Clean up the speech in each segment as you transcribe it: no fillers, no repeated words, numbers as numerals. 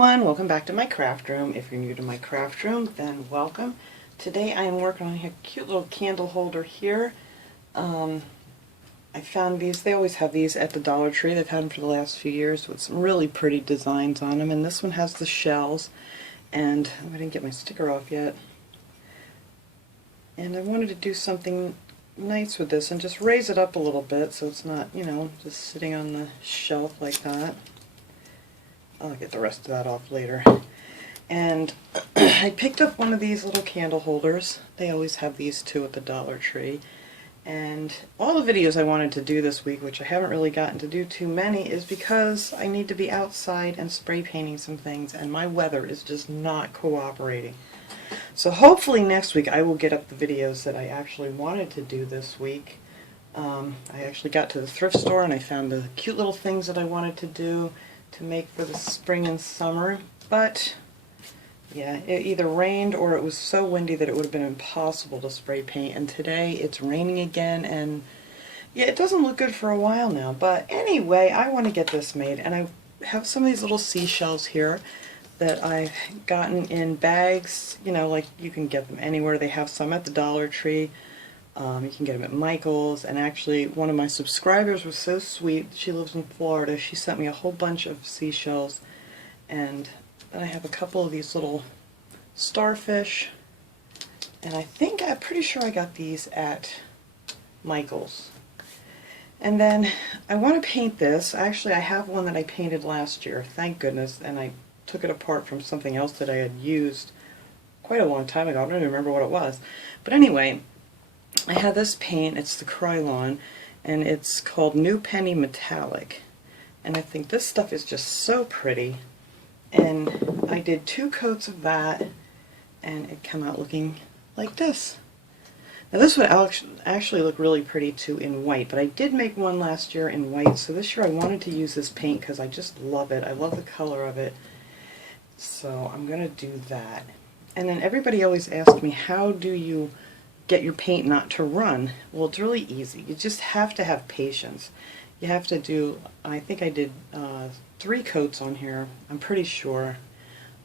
everyone, welcome back to my craft room. If you're new to my craft room, then welcome. Today I am working on a cute little candle holder here. I found these, they always have these at the Dollar Tree. They've had them for the last few years with some really pretty designs on them. And this one has the shells, and I didn't get my sticker off yet. And I wanted to do something nice with this and just raise it up a little bit so it's not, you know, just sitting on the shelf like that. I'll get the rest of that off later. And I picked up one of these little candle holders. They always have these too at the Dollar Tree. And all the videos I wanted to do this week, which I haven't really gotten to do too many, is because I need to be outside and spray painting some things, and my weather is just not cooperating. So hopefully next week I will get up the videos that I actually wanted to do this week. I actually got to the thrift store and I found the cute little things that I wanted to do to make for the spring and summer, but yeah, it either rained or it was so windy that it would have been impossible to spray paint, and today it's raining again, and yeah, it doesn't look good for a while now. But anyway, I want to get this made, and I have some of these little seashells here that I've gotten in bags, you know, like you can get them anywhere. They have some at the Dollar Tree. You can get them at Michael's, and actually one of my subscribers was so sweet. She lives in Florida. She sent me a whole bunch of seashells, and then I have a couple of these little starfish, and I'm pretty sure I got these at Michael's. And then I want to paint this. Actually, I have one that I painted last year, thank goodness, and I took it apart from something else that I had used quite a long time ago. I don't even remember what it was. But anyway, I had this paint, it's the Krylon, and it's called New Penny Metallic. And I think this stuff is just so pretty. And I did 2 coats of that, and it came out looking like this. Now this would actually look really pretty too in white, but I did make one last year in white, so this year I wanted to use this paint because I just love it. I love the color of it. So I'm going to do that. And then everybody always asks me, how do you get your paint not to run? Well, it's really easy. You just have to have patience. You have to do, I think I did 3 coats on here, I'm pretty sure.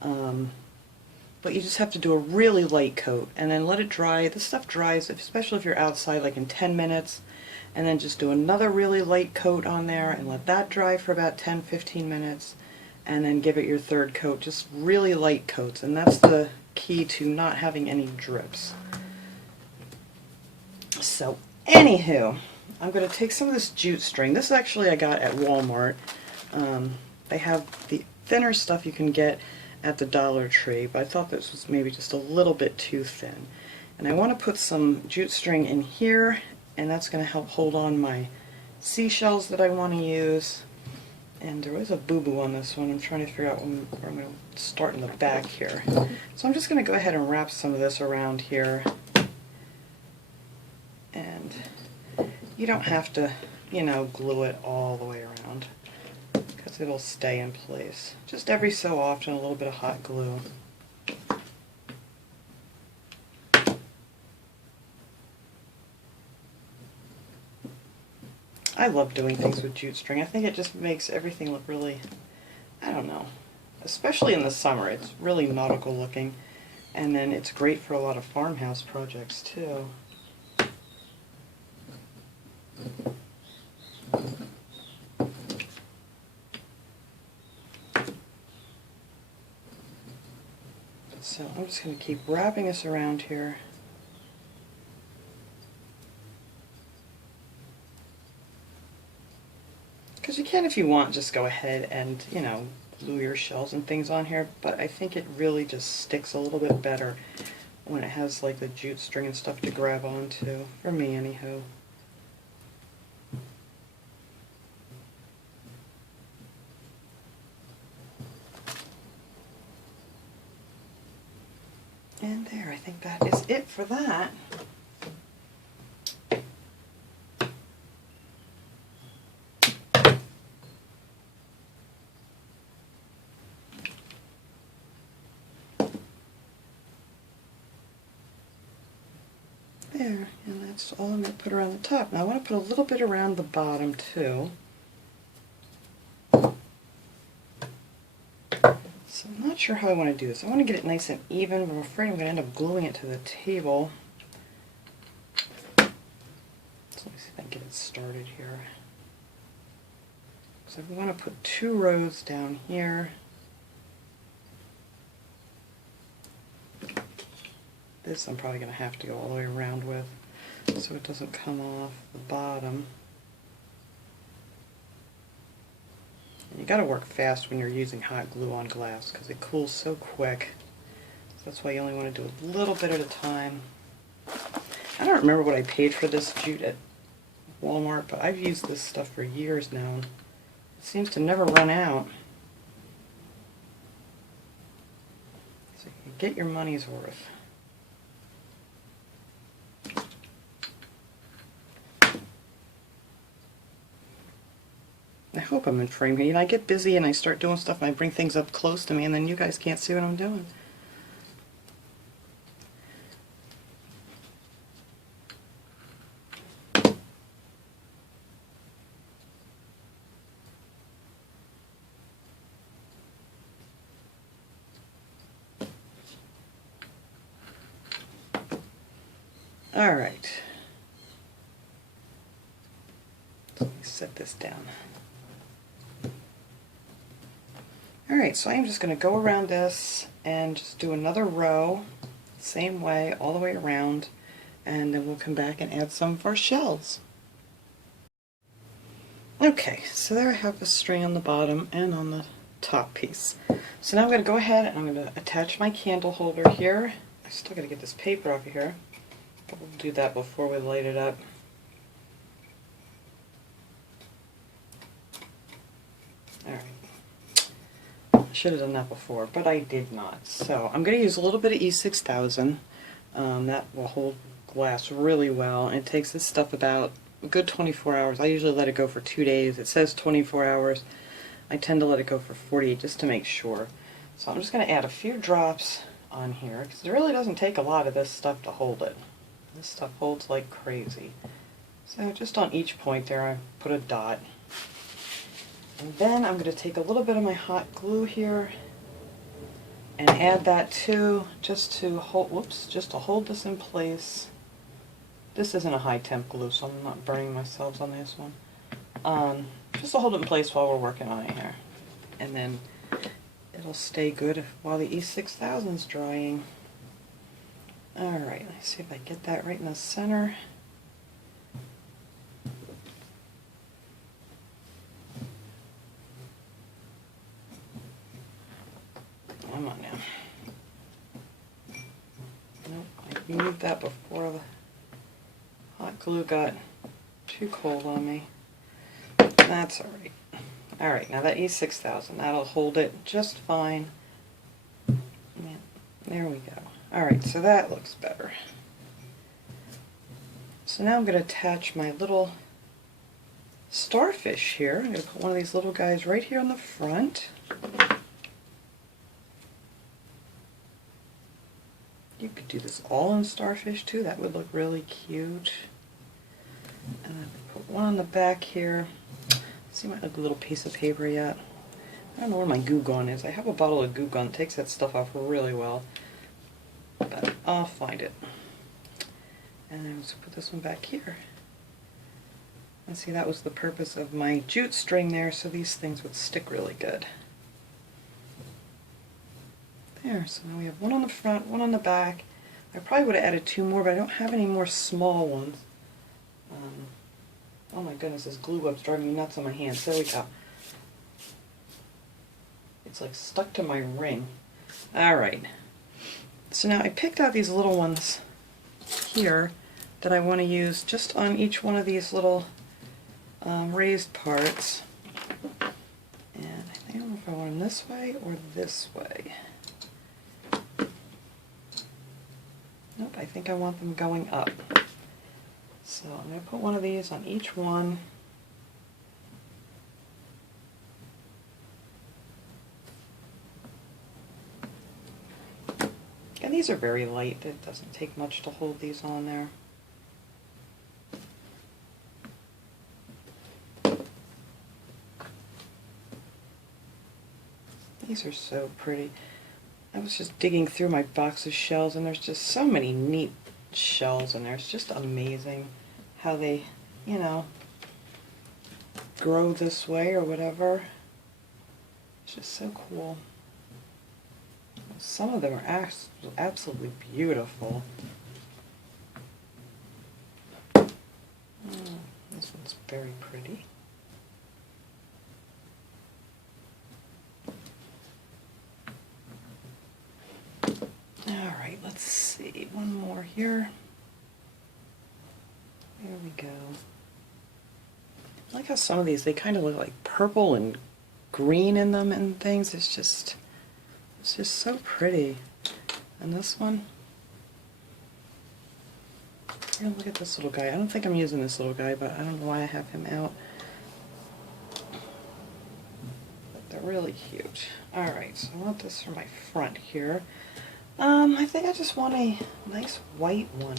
But you just have to do a really light coat and then let it dry. This stuff dries, especially if you're outside, like in 10 minutes. And then just do another really light coat on there and let that dry for about 10-15 minutes. And then give it your 3rd coat, just really light coats. And that's the key to not having any drips. So, anywho, I'm going to take some of this jute string. This actually I got at Walmart. They have the thinner stuff you can get at the Dollar Tree, but I thought this was maybe just a little bit too thin. And I want to put some jute string in here, and that's going to help hold on my seashells that I want to use. And there was a boo-boo on this one. I'm trying to figure out where I'm going to start in the back here. So I'm just going to go ahead and wrap some of this around here. And you don't have to, you know, glue it all the way around, because it'll stay in place. Just every so often, a little bit of hot glue. I love doing things with jute string. I think it just makes everything look really, I don't know, especially in the summer. It's really nautical looking, and then it's great for a lot of farmhouse projects too. So I'm just going to keep wrapping this around here. Because you can, if you want, just go ahead and, you know, glue your shells and things on here, but I think it really just sticks a little bit better when it has like the jute string and stuff to grab onto, for me anyhow. And there, I think that is it for that. There, and that's all I'm going to put around the top. Now I want to put a little bit around the bottom too. not sure how I want to do this. I want to get it nice and even, but I'm afraid I'm going to end up gluing it to the table. So let me see if I can get it started here. So I want to put 2 rows down here. This I'm probably going to have to go all the way around with so it doesn't come off the bottom. And you got to work fast when you're using hot glue on glass because it cools so quick. So that's why you only want to do a little bit at a time. I don't remember what I paid for this jute at Walmart, but I've used this stuff for years now. It seems to never run out. So you get your money's worth. I hope I'm in frame here. You know, I get busy and I start doing stuff and I bring things up close to me and then you guys can't see what I'm doing. All right. Let me set this down. Alright, so I'm just going to go around this and just do another row, same way, all the way around, and then we'll come back and add some of our shells. Okay, so there I have the string on the bottom and on the top piece. So now I'm going to go ahead and I'm going to attach my candle holder here. I still got to get this paper off of here, but we'll do that before we light it up. Alright. Should have done that before, but I did not. So I'm going to use a little bit of E6000. That will hold glass really well. And it takes this stuff about a good 24 hours. I usually let it go for 2 days. It says 24 hours. I tend to let it go for 48 just to make sure. So I'm just going to add a few drops on here because it really doesn't take a lot of this stuff to hold it. This stuff holds like crazy. So just on each point there I put a dot. And then I'm going to take a little bit of my hot glue here and add that too, just to hold, just to hold this in place. This isn't a high temp glue, so I'm not burning myself on this one. Just to hold it in place while we're working on it here. And then it'll stay good while the E6000 is drying. Alright, let's see if I get that right in the center. Come on now. Nope, I removed that before the hot glue got too cold on me. That's alright. Alright, now that E6000, that'll hold it just fine. Yeah, there we go. Alright, so that looks better. So now I'm going to attach my little starfish here. I'm going to put one of these little guys right here on the front. You could do this all in starfish too, that would look really cute. And then put one on the back here. See my little piece of paper yet? I don't know where my glue gun is. I have a bottle of glue gun, it takes that stuff off really well. But I'll find it. And then let's put this one back here. And see, that was the purpose of my jute string there, so these things would stick really good. There, so now we have one on the front, one on the back. I probably would have added 2 more, but I don't have any more small ones. Oh my goodness, this glue web's driving me nuts on my hands. There we go. It's like stuck to my ring. Alright. So now I picked out these little ones here that I want to use just on each one of these little raised parts. And I think I don't know if I want them this way or this way. Nope, I think I want them going up. So I'm going to put one of these on each one. And these are very light. It doesn't take much to hold these on there. These are so pretty. I was just digging through my box of shells, and there's just so many neat shells in there. It's just amazing how they, you know, grow this way or whatever. It's just so cool. Some of them are absolutely beautiful. This one's very pretty. Alright, let's see. One more here. There we go. I like how some of these, they kind of look like purple and green in them and things. It's just so pretty. And this one, yeah, look at this little guy. I don't think I'm using this little guy, but I don't know why I have him out. But they're really cute. Alright, so I want this for my front here. I think I just want a nice white one.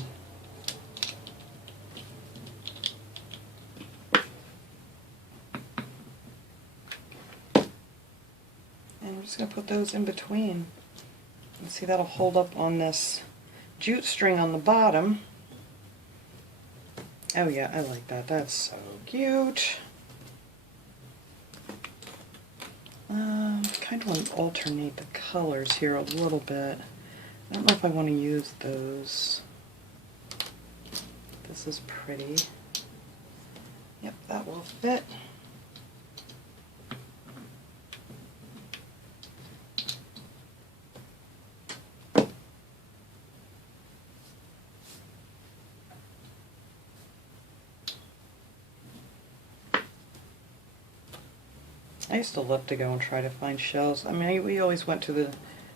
And I'm just going to put those in between. And see, that'll hold up on this jute string on the bottom. Oh yeah, I like that. That's so cute. Kind of want to alternate the colors here a little bit. I don't know if I want to use those. This is pretty. Yep, that will fit. I used to love to go and try to find shells. I mean, we always went to the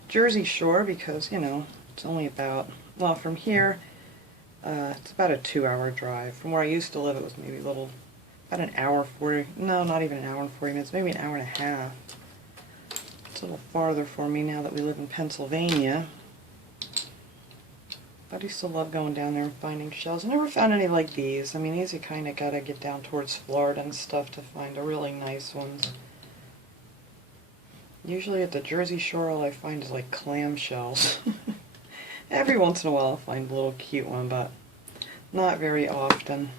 Jersey Shore because, you know, it's only about, well, from here, it's about a 2-hour drive. From where I used to live, it was maybe about an hour 40, no, not even an hour and 40 minutes, maybe an hour and a half. It's a little farther for me now that we live in Pennsylvania. But I used to love going down there and finding shells. I never found any like these. I mean, these you kind of got to get down towards Florida and stuff to find the really nice ones. Usually at the Jersey Shore, all I find is like clam shells. Every once in a while I'll find a little cute one, but not very often.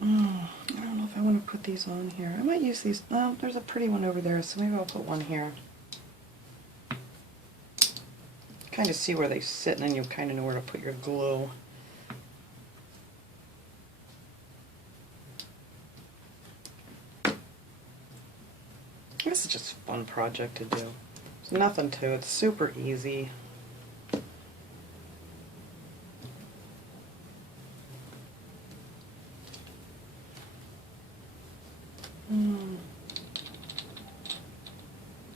I don't know if I want to put these on here. I might use these. No, there's a pretty one over there, so maybe I'll put one here. Kind of see where they sit, and then you'll kind of know where to put your glue. This is just a fun project to do. There's nothing to it. It's super easy.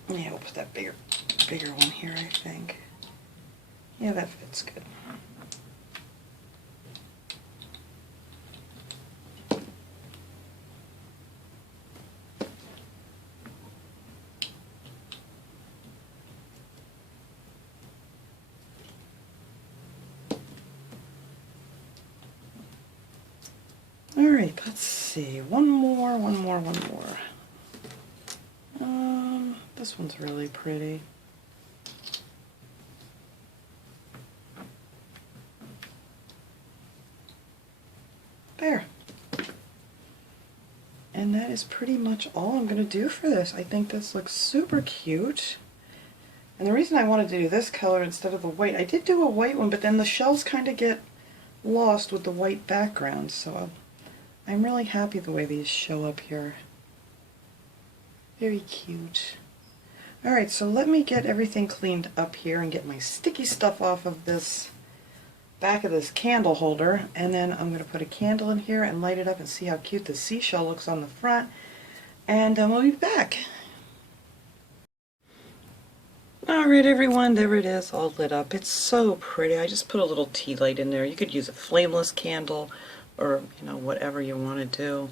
Yeah, we'll put that bigger one here, I think. Yeah, that fits good. Alright, let's see. One more. This one's really pretty. There. And that is pretty much all I'm going to do for this. I think this looks super cute. And the reason I wanted to do this color instead of the white, I did do a white one, but then the shells kind of get lost with the white background, so I'm really happy the way these show up here. Very cute. Alright, so let me get everything cleaned up here and get my sticky stuff off of this back of this candle holder, and then I'm going to put a candle in here and light it up and see how cute the seashell looks on the front, and then we'll be back. Alright everyone, there it is, all lit up. It's so pretty. I just put a little tea light in there. You could use a flameless candle or, you know, whatever you want to do.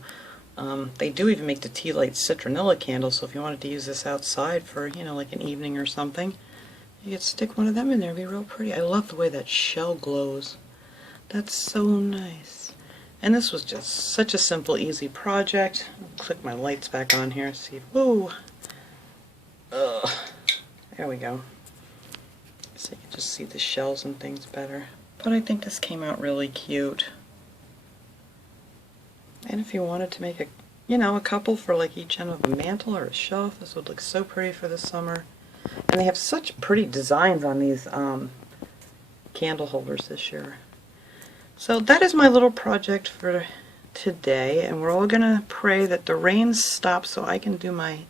They do even make the tea light citronella candles, so if you wanted to use this outside for, you know, like an evening or something, you could stick one of them in there. It'd be real pretty. I love the way that shell glows. That's so nice. And this was just such a simple, easy project. I'll click my lights back on here, see, whoa, there we go. So you can just see the shells and things better. But I think this came out really cute. And if you wanted to make a, you know, a couple for like each end of a mantle or a shelf, this would look so pretty for the summer. And they have such pretty designs on these candle holders this year. So that is my little project for today, and we're all gonna pray that the rain stops so I can do my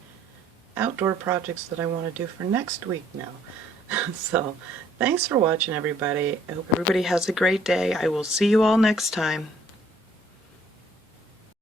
outdoor projects that I want to do for next week now. So thanks for watching, everybody. I hope everybody has a great day. I will see you all next time.